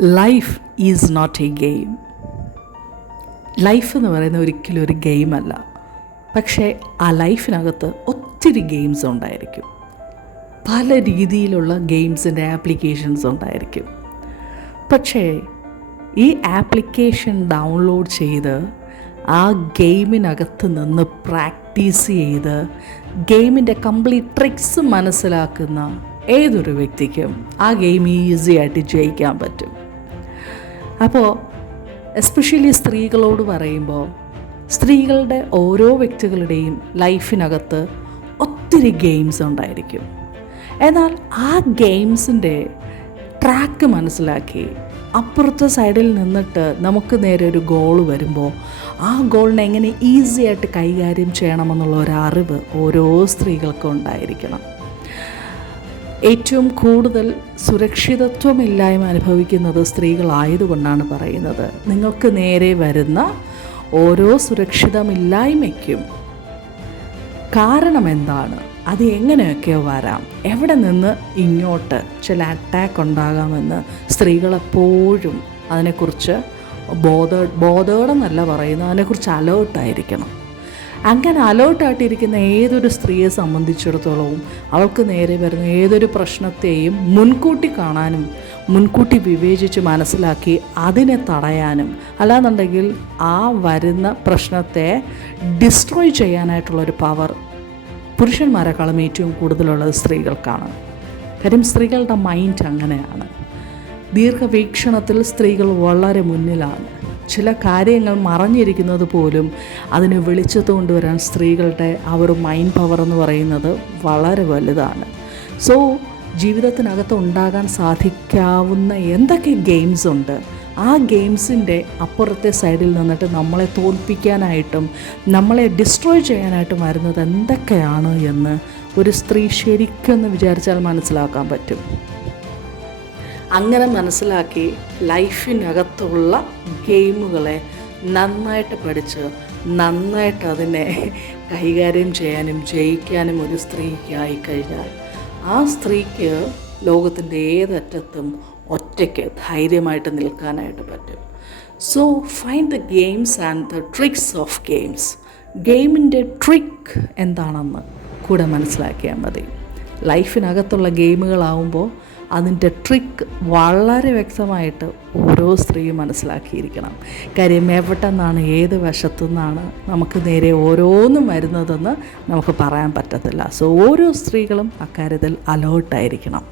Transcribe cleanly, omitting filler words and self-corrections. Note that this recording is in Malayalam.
Life is not a game. Life എന്ന് പറയുന്നത് ഒരിക്കലും ഒരു ഗെയിമല്ല. പക്ഷേ ആ ലൈഫിനകത്ത് ഒത്തിരി ഗെയിംസ് ഉണ്ടായിരിക്കും. പല രീതിയിലുള്ള ഗെയിംസിൻ്റെ ആപ്ലിക്കേഷൻസ് ഉണ്ടായിരിക്കും. പക്ഷേ ഈ ആപ്ലിക്കേഷൻ ഡൗൺലോഡ് ചെയ്ത് ആ ഗെയിമിനകത്ത് നിന്ന് പ്രാക്ടീസ് ചെയ്ത് ഗെയിമിൻ്റെ കംപ്ലീറ്റ് ട്രിക്സ് മനസ്സിലാക്കുന്ന ഏതൊരു വ്യക്തിക്കും ആ ഗെയിം ഈസി ആയിട്ട് ജയിക്കാൻ പറ്റും. അപ്പോൾ എസ്പെഷ്യലി സ്ത്രീകളോട് പറയുമ്പോൾ, സ്ത്രീകളുടെ ഓരോ വ്യക്തികളുടെയും ലൈഫിനകത്ത് ഒത്തിരി ഗെയിംസ് ഉണ്ടായിരിക്കും. എന്നാൽ ആ ഗെയിംസിൻ്റെ ട്രാക്ക് മനസ്സിലാക്കി അപ്പുറത്തെ സൈഡിൽ നിന്നിട്ട് നമുക്ക് നേരെ ഒരു ഗോൾ വരുമ്പോൾ ആ ഗോളിനെ എങ്ങനെ ഈസി ആയിട്ട് കൈകാര്യം ചെയ്യണമെന്നുള്ള ഒരറിവ് ഓരോ സ്ത്രീകൾക്കും ഉണ്ടായിരിക്കണം. ഏറ്റവും കൂടുതൽ സുരക്ഷിതത്വമില്ലായ്മ അനുഭവിക്കുന്നത് സ്ത്രീകളായതുകൊണ്ടാണ് പറയുന്നത്. നിങ്ങൾക്ക് നേരെ വരുന്ന ഓരോ സുരക്ഷിതമില്ലായ്മയ്ക്കും കാരണം എന്താണ്, അത് എങ്ങനെയൊക്കെയോ വരാം, എവിടെ നിന്ന് ഇങ്ങോട്ട് ചില അറ്റാക്ക് ഉണ്ടാകാമെന്ന് സ്ത്രീകളെപ്പോഴും അതിനെക്കുറിച്ച് ബോധേഡെന്നല്ല പറയുന്നത്, അതിനെക്കുറിച്ച് അലേർട്ടായിരിക്കണം. അങ്ങനെ അലേർട്ടായിട്ടിരിക്കുന്ന ഏതൊരു സ്ത്രീയെ സംബന്ധിച്ചിടത്തോളവും അവൾക്ക് നേരെ വരുന്ന ഏതൊരു പ്രശ്നത്തെയും മുൻകൂട്ടി കാണാനും മുൻകൂട്ടി വിവേചിച്ച് മനസ്സിലാക്കി അതിനെ തടയാനും, അല്ലാന്നുണ്ടെങ്കിൽ ആ വരുന്ന പ്രശ്നത്തെ ഡിസ്ട്രോയ് ചെയ്യാനായിട്ടുള്ളൊരു പവർ പുരുഷന്മാരെക്കാളും ഏറ്റവും കൂടുതലുള്ളത് സ്ത്രീകൾക്കാണ്. കാര്യം സ്ത്രീകളുടെ മൈൻഡ് അങ്ങനെയാണ്. ദീർഘവീക്ഷണത്തിൽ സ്ത്രീകൾ വളരെ മുന്നിലാണ്. ചില കാര്യങ്ങൾ മറഞ്ഞിരിക്കുന്നത് പോലും അതിന് വെളിച്ചത്ത് കൊണ്ടുവരാൻ സ്ത്രീകളുടെ ആ ഒരു മൈൻഡ് പവർ എന്ന് പറയുന്നത് വളരെ വലുതാണ്. സോ ജീവിതത്തിനകത്ത് ഉണ്ടാകാൻ സാധിക്കാവുന്ന എന്തൊക്കെ ഗെയിംസ് ഉണ്ട്, ആ ഗെയിംസിൻ്റെ അപ്പുറത്തെ സൈഡിൽ നിന്നിട്ട് നമ്മളെ തോൽപ്പിക്കാനായിട്ടും നമ്മളെ ഡിസ്ട്രോയ് ചെയ്യാനായിട്ടും വരുന്നത് എന്തൊക്കെയാണ് എന്ന് ഒരു സ്ത്രീ ശരിക്കൊന്ന് വിചാരിച്ചാൽ മനസ്സിലാക്കാൻ പറ്റും. അങ്ങനെ മനസ്സിലാക്കി ലൈഫിനകത്തുള്ള ഗെയിമുകളെ നന്നായിട്ട് പഠിച്ച് നന്നായിട്ട് അതിനെ കൈകാര്യം ചെയ്യാനും ജയിക്കാനും ഒരു സ്ത്രീക്ക് ആയിക്കഴിഞ്ഞാൽ ആ സ്ത്രീക്ക് ലോകത്തിൻ്റെ ഏതറ്റത്തും ഒറ്റയ്ക്ക് ധൈര്യമായിട്ട് നിൽക്കാനായിട്ട് പറ്റും. So find the games and the tricks of games. ഗെയിമിൻ്റെ ട്രിക്ക് എന്താണെന്ന് കൂടെ മനസ്സിലാക്കിയാൽ മതി. ലൈഫിനകത്തുള്ള ഗെയിമുകളാവുമ്പോൾ അതിൻ്റെ ട്രിക്ക് വളരെ വ്യക്തമായിട്ട് ഓരോ സ്ത്രീയും മനസ്സിലാക്കിയിരിക്കണം. കാര്യം എവിടെ നിന്നാണ് ഏത് വശത്തു നിന്നാണ് നമുക്ക് നേരെ ഓരോന്നും വരുന്നതെന്ന് നമുക്ക് പറയാൻ പറ്റത്തില്ല. സോ ഓരോ സ്ത്രീകളും അക്കാര്യത്തിൽ അലേർട്ടായിരിക്കണം.